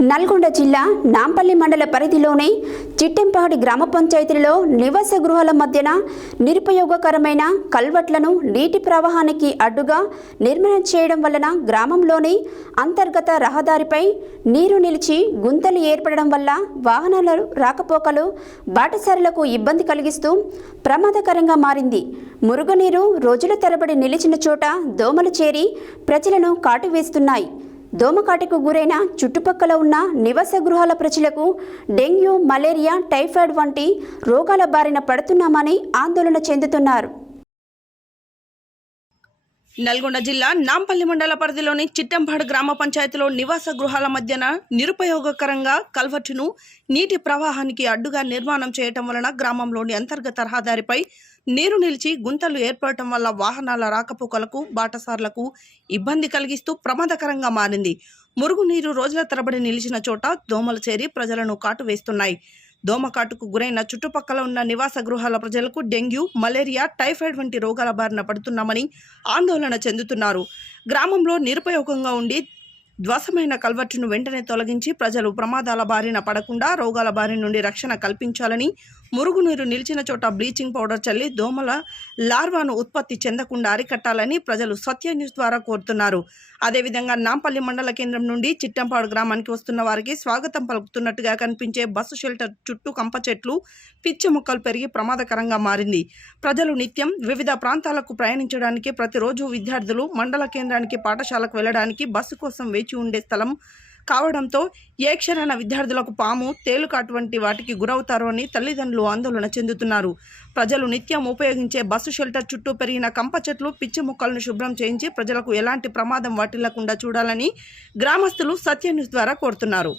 నల్గొండ జిల్లా నాంపల్లి మండల పరిధిలోని చిట్టెంపాడి గ్రామ పంచాయతీలో నివాస గృహాల మధ్యన నిరుపయోగకరమైన కల్వర్ట్లను నీటి ప్రవాహానికి అడ్డుగా నిర్మాణం చేయడం వలన గ్రామంలోని అంతర్గత రహదారిపై నీరు నిలిచి గుంతలు ఏర్పడడం వల్ల వాహనాల రాకపోకలు బాటసారులకు ఇబ్బంది కలిగిస్తూ ప్రమాదకరంగా మారింది. మురుగునీరు రోజుల తరబడి నిలిచిన చోట దోమలు చేరి ప్రజలను కాటు వేస్తున్నాయి. దోమకాటుకు గురైన చుట్టుపక్కల ఉన్న నివాస గృహాల ప్రజలకు డెంగ్యూ, మలేరియా, టైఫాయిడ్ వంటి రోగాల బారిన పడుతున్నామని ఆందోళన చెందుతున్నారు. నల్గొండ జిల్లా నాంపల్లి మండల పరిధిలోని చిట్టెంపాడు గ్రామ పంచాయతీలో నివాస గృహాల మధ్యన నిరుపయోగకరంగా కల్వర్టును నీటి ప్రవాహానికి అడ్డుగా నిర్మాణం చేయటం వలన గ్రామంలోని అంతర్గత రహదారిపై నీరు నిలిచి గుంతలు ఏర్పడటం వల్ల వాహనాల రాకపోకలకు బాటసార్లకు ఇబ్బంది కలిగిస్తూ ప్రమాదకరంగా మారింది. మురుగునీరు రోజుల తరబడి నిలిచిన చోట దోమలు చేరి ప్రజలను కాటు వేస్తున్నాయి. దోమకాటుకు గురైన చుట్టుపక్కల ఉన్న నివాస గృహాల ప్రజలకు డెంగ్యూ, మలేరియా, టైఫాయిడ్ వంటి రోగాల బారిన పడుతున్నామని ఆందోళన చెందుతున్నారు. గ్రామంలో నిరుపయోగంగా ఉండి ధ్వసమైన కల్వర్టును వెంటనే తొలగించి ప్రజలు ప్రమాదాల బారిన పడకుండా రోగాల బారి నుండి రక్షణ కల్పించాలని, మురుగునీరు నిలిచిన చోట బ్లీచింగ్ పౌడర్ చల్లి దోమల లార్వాను ఉత్పత్తి చెందకుండా అరికట్టాలని ప్రజలు సత్య న్యూస్ ద్వారా కోరుతున్నారు. అదేవిధంగా నాంపల్లి మండల కేంద్రం నుండి చిట్టెంపాడు గ్రామానికి వస్తున్న వారికి స్వాగతం పలుకుతున్నట్టుగా కనిపించే బస్సు షెల్టర్ చుట్టూ కంప చెట్లు, పిచ్చి మొక్కలు పెరిగి ప్రమాదకరంగా మారింది. ప్రజలు నిత్యం వివిధ ప్రాంతాలకు ప్రయాణించడానికి, ప్రతిరోజు విద్యార్థులు మండల కేంద్రానికి పాఠశాలకు వెళ్ళడానికి బస్సు కోసం వేచి ఉండే స్థలం కావడంతో ఏ క్షణాన విద్యార్థులకు పాము, తేలుకాటు వంటి వాటికి గురవుతారు అని తల్లిదండ్రులు ఆందోళన చెందుతున్నారు. ప్రజలు నిత్యం ఉపయోగించే బస్సు షెల్టర్ చుట్టూ పెరిగిన కంప చెట్లు, పిచ్చి మొక్కలను శుభ్రం చేయించి ప్రజలకు ఎలాంటి ప్రమాదం వాటిల్లకుండా చూడాలని గ్రామస్తులు సత్య న్యూస్ ద్వారా కోరుతున్నారు.